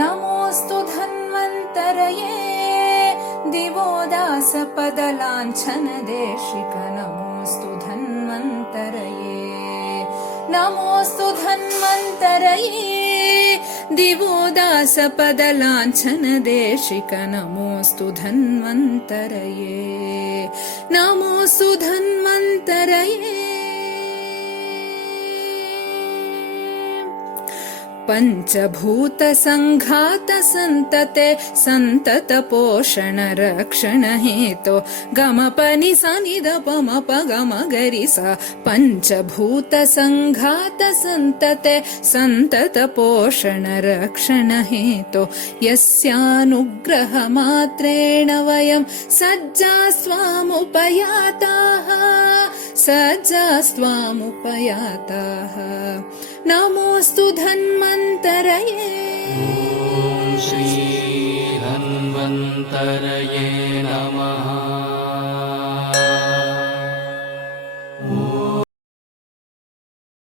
नमोऽस्तु धन्वन्तरये दिवोदासपदलाञ्छनदेशिक नमोऽस्तु धन्वन्तरये नमोऽस्तु धन्वन्तरये दिवोदासपदलाञ्छनदेशिक नमोऽस्तु धन्वन्तरये नमोऽस्तु धन्वन्तरये पञ्चभूतसङ्घात सन्तते सन्तत पोषण रक्षण हेतो गमपनि सनिदपमप गमगरि सा पञ्चभूतसङ्घात सन्तते सन्तत पोषण रक्षण हेतो यस्यानुग्रहमात्रेण वयं सज्जा स्वामुपयाताः नमोऽस्तु धन्वन्तरये ॐ श्री धन्वन्तरये